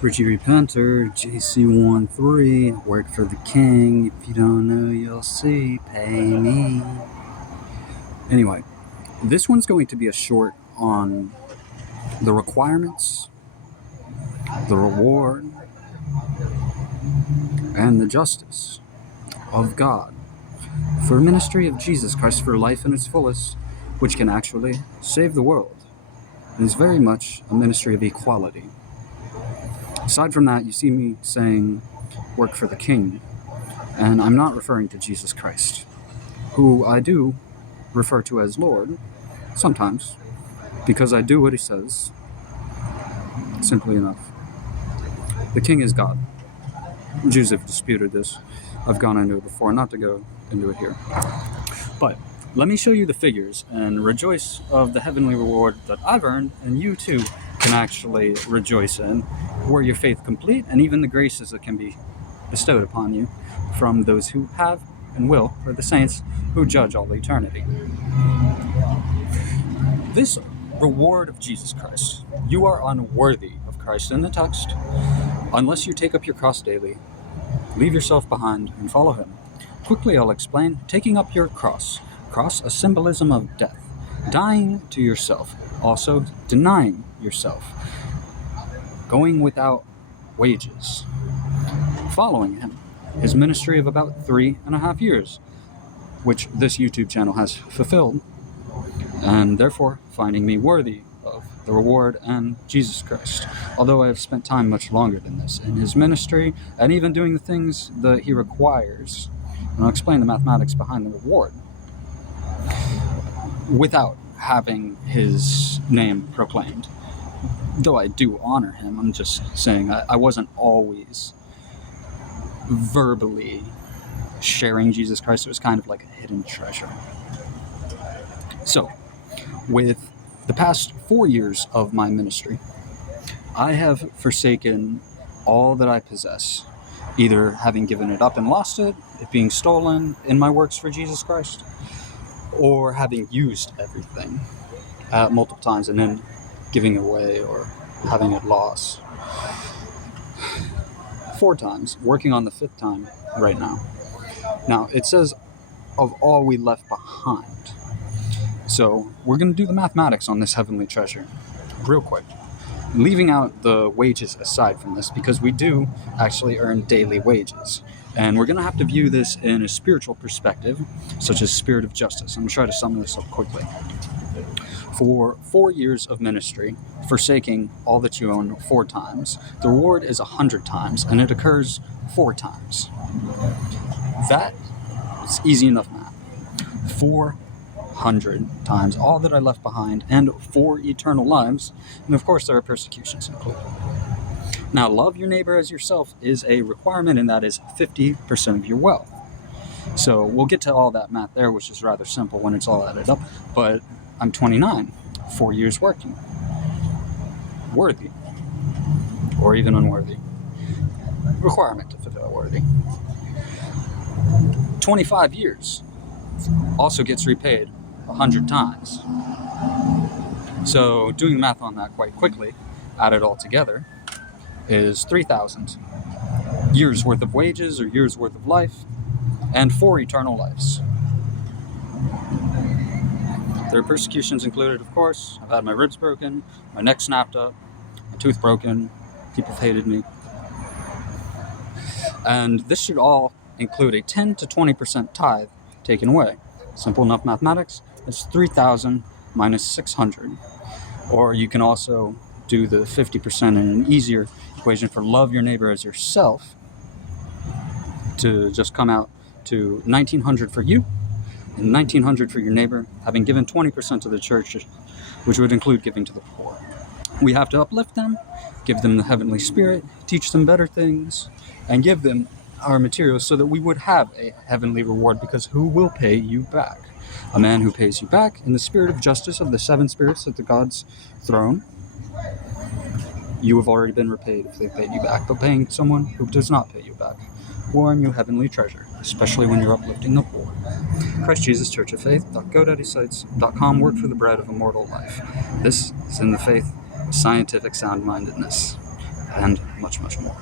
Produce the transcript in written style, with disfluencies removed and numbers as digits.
Richie Repenter, JC13, work for the king. If you don't know, you'll see. Pay me. Anyway, this one's going to be a short on the requirements, the reward, and the justice of God for ministry of Jesus Christ for life in its fullest, which can actually save the world. And is very much a ministry of equality. Aside from that, you see me saying work for the king, and I'm not referring to Jesus Christ, who I do refer to as Lord sometimes, because I do what he says, simply enough. The king is God. Jews have disputed this. I've gone into it before, not to go into it here. But let me show you the figures and rejoice of the heavenly reward that I've earned, and you too can actually rejoice in, were your faith complete, and even the graces that can be bestowed upon you from those who have and will, or the saints who judge all eternity. This reward of Jesus Christ, you are unworthy of Christ in the text, unless you take up your cross daily, leave yourself behind, and follow him. Quickly I'll explain. Taking up your cross, a symbolism of death, dying to yourself, also denying yourself, going without wages, following him, his ministry of about 3.5 years, which this YouTube channel has fulfilled, and therefore finding me worthy of the reward and Jesus Christ, although I have spent time much longer than this in his ministry and even doing the things that he requires. And I'll explain the mathematics behind the reward without having his name proclaimed. Though I do honor him, I'm just saying I wasn't always verbally sharing Jesus Christ. It was kind of like a hidden treasure. So, with the past 4 years of my ministry, I have forsaken all that I possess, either having given it up and lost it, it being stolen in my works for Jesus Christ, or having used everything multiple times and then giving it away or having it lost. 4 times, working on the 5th time right now. Now, it says of all we left behind. So we're going to do the mathematics on this heavenly treasure real quick, leaving out the wages aside from this, because we do actually earn daily wages. And we're going to have to view this in a spiritual perspective, such as spirit of justice. I'm going to try to sum this up quickly. For 4 years of ministry, forsaking all that you own 4 times, the reward is 100 times, and it occurs 4 times. That is easy enough math. 400 times all that I left behind, and 4 eternal lives, and of course there are persecutions included. Now, love your neighbor as yourself is a requirement, and that is 50% of your wealth. So we'll get to all that math there, which is rather simple when it's all added up, but I'm 29, 4 years working. Worthy, or even unworthy. Requirement to fulfill worthy. 25 years also gets repaid 100 times. So doing the math on that quite quickly, add it all together, is 3,000 years worth of wages or years worth of life, and 4 eternal lives. There are persecutions included, of course. I've had my ribs broken, my neck snapped up, my tooth broken, people have hated me. And this should all include a 10 to 20% tithe taken away. Simple enough mathematics, it's 3,000 minus 600. Or you can also do the 50% in an easier equation for love your neighbor as yourself, to just come out to 1,900 for you and 1,900 for your neighbor, having given 20% to the church, which would include giving to the poor. We have to uplift them, give them the heavenly spirit, teach them better things, and give them our materials so that we would have a heavenly reward, because who will pay you back? A man who pays you back in the spirit of justice of the 7 spirits at the God's throne. You have already been repaid if they paid you back, but paying someone who does not pay you back will earn you heavenly treasure, especially when you're uplifting the poor. Christ Jesus Church of Faith, GoDaddySites.com, work for the bread of immortal life. This is in the faith of scientific sound-mindedness. and much, much more.